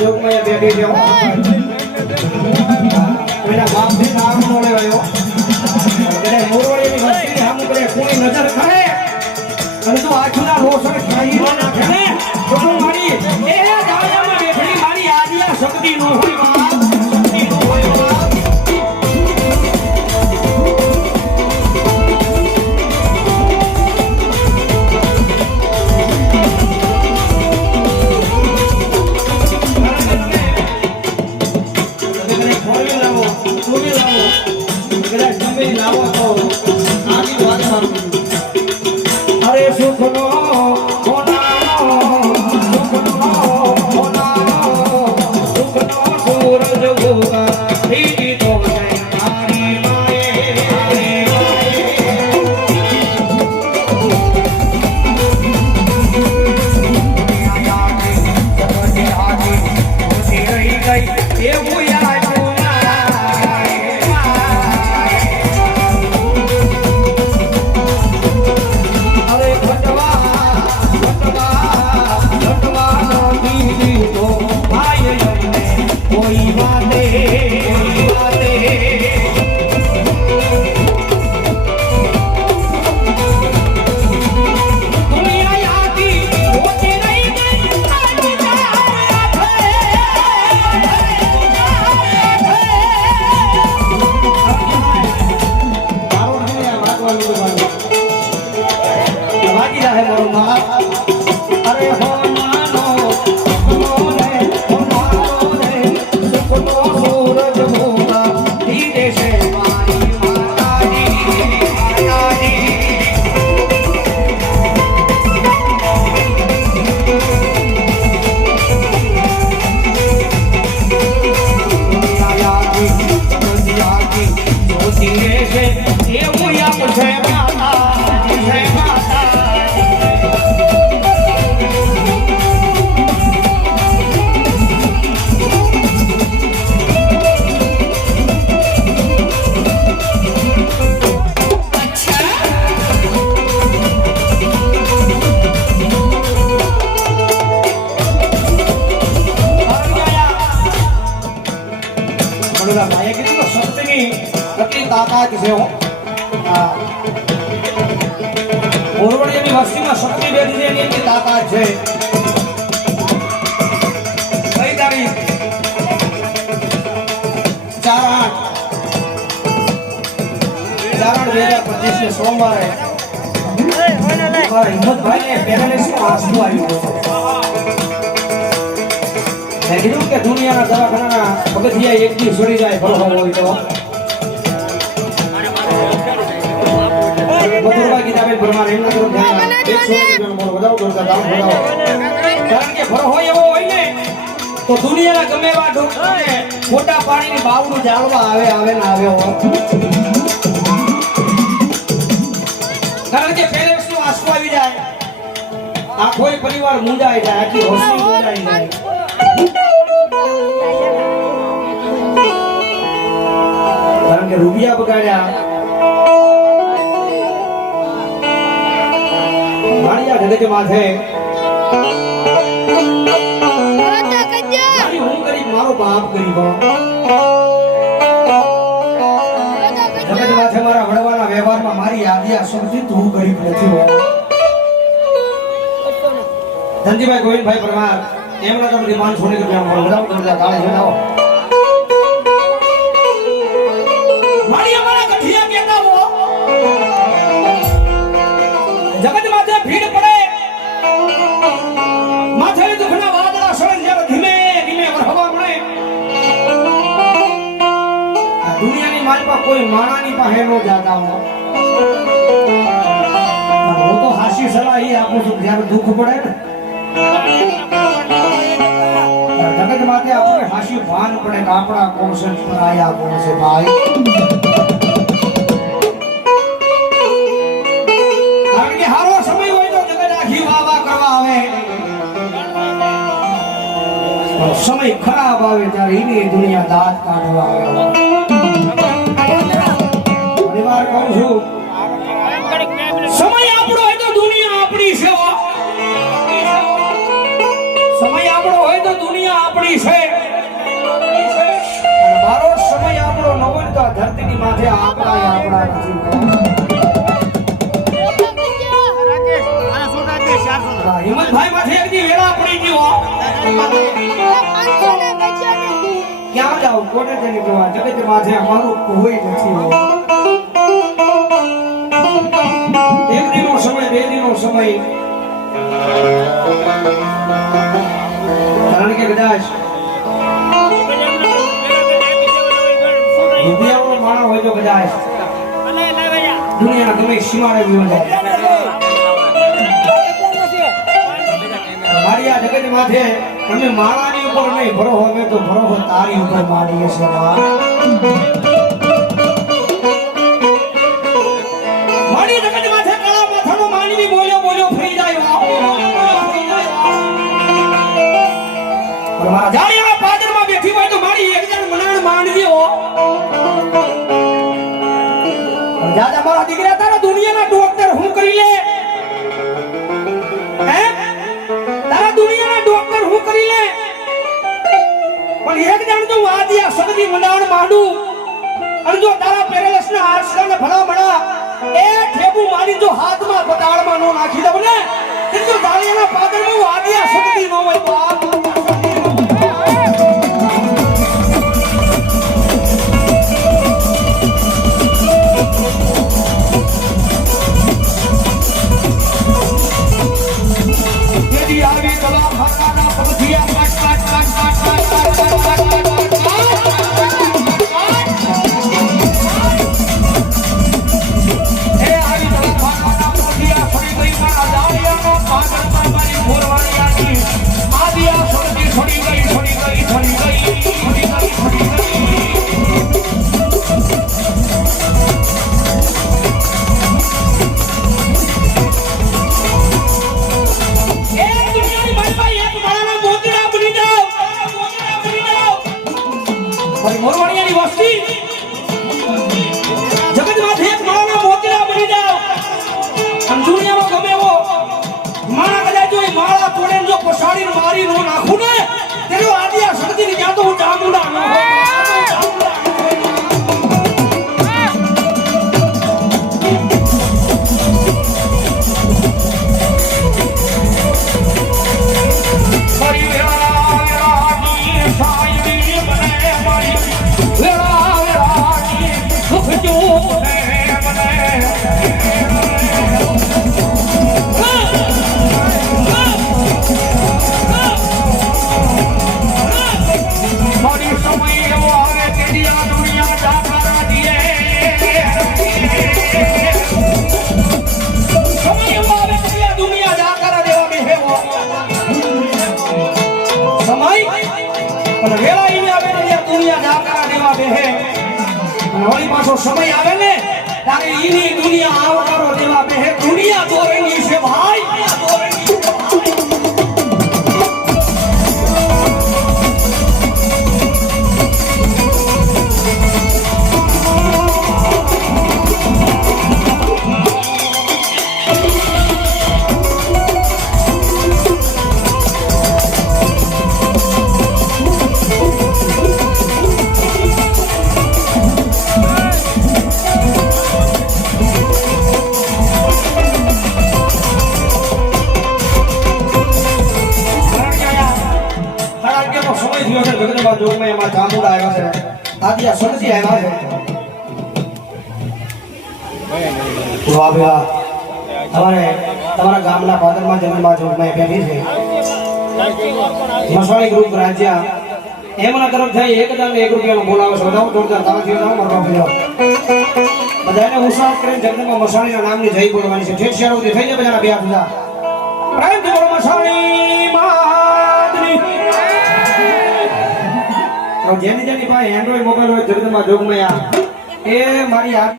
જોગમાં બેઠી ગયો. એના બાપથી નામ નો લેવાયો એટલે મોરવાડીની વસ્તી આમ કરે કોઈ નજર કરે. અને તો આખુના રોષણ ખાઈ નાખે. ને તો મારી એ દાદામાં બેઠી મારી આદિયા શક્તિ નો હોય હા મોરવડીની વસ્તીમાં કીધું કે દુનિયાના દવાખાનાના પગથિયા એક થી છોડી જાય ભલો હોય તો. મથુરબા ગીતાબેન એમના તરફ ધ્યાન આપો. એક સો રૂપિયાનો બોલો, વધારો કરતા તાળ ભરાવો કારણ કે ભરો હોય એવો હોય ને તો દુનિયાના ગમે એવા ડોક્ટરને ખોટા પાણીની બાવડું જાળવા આવે આવે ને આવે. કારણ કે પેરેન્ટ્સનો આંસુ આવી જાય. આખો પરિવાર મૂંઝાઈ જાય આખી હોસ્ટેલ મૂંઝાઈ જાય. કારણ કે રૂપિયા બગાડ્યા. જગત માથે. મારી હું કરી મારો બાપ કરી બા. જગત માથે મારા વડવાના વ્યવહારમાં મારી યાદી આ શબ્દથી તું ગરીબ નથી હો. ધનજીભાઈ ગોવિંદભાઈ પરમાર એમના તમે માન છોડી કે બધા બધા તાળી જણાવો કોઈ માણાની પાસે નો જાતા હો હું તો હાસી સલાહ એ આપું છું જ્યારે દુઃખ પડે ને જગત માટે આપણે હાસ્ય ભાન પડે કે આપણા કોણ છે આયા કોણ છે ભાઈ. કારણ કે હારો સમય હોય તો જગત આખી વાહ કરવા આવે. સમય ખરાબ આવે ત્યારે એની દુનિયા દાંત કાઢવા આવે. ઘણી કહું છું. સમય આપણો હોય તો દુનિયા આપણી છે સમય આપણો હોય તો દુનિયા આપણી છે. મારો સમય આપણો ન હોય તો આ ધરતીની માથે આપણા આપણા નથી. હિંમતભાઈ માથે એક દી વેળા પડી ગયો ક્યાં જાવ કોને જઈને જોવા જગત માથે અમારું કોઈ નથી કારણ કે કદાચ દુનિયાનો માણસ હોય તો કદાચ દુનિયાના ગમે સીમાડે જીવન મારી આ જગત માથે તમે માળાની ઉપર નહીં ભરો હવે તો ભરો તારી ઉપર મારીએ છે પણ મારા જાણે આ પાદરમાં બેઠી હોય તો મારી એક જણ મનાણ માનવી હો. દાદા મારા દીકરા તારા દુનિયાના ડોક્ટર હું કરી લે. હે? તારા દુનિયાના ડોક્ટર હું કરી લે. પણ એક જણ જો વાદિયા સગદી મંડાણ માંડું, અને જો તારા પેરેલસના આશ્રમ ભલા ભલા એ ઠેબુ મારી જો હાથમાં પતાળમાં નો નાખી દઉં ને, તે દાળિયાના પાદરમાં વાદિયા સગદી નો હોય તો મારી નો નાખું ને તેનો આદિ આ શક્તિની જ્યાં તો હું ચામુંડા ન હોય. સમય આવે ને ત્યારે એની દુનિયા આવકારો દેવા બેહે દુનિયા દોરેલી સમય થયો છે. મસાણી તરફ થઈ એક એક રૂપિયાનો બોલાવો છો. વધાવો જોરદાર તારાથી વધાવો મારવા મસાણીના નામની જય બોલવાની છે. ઠેઠ શેરવતી થઈ જાય બધાના બે હાથ ઉધા. મસાણી. જેની જેની પાસે એન્ડ્રોઈડ મોબાઈલ હોય જગદંબા જોગમયા. એ મારી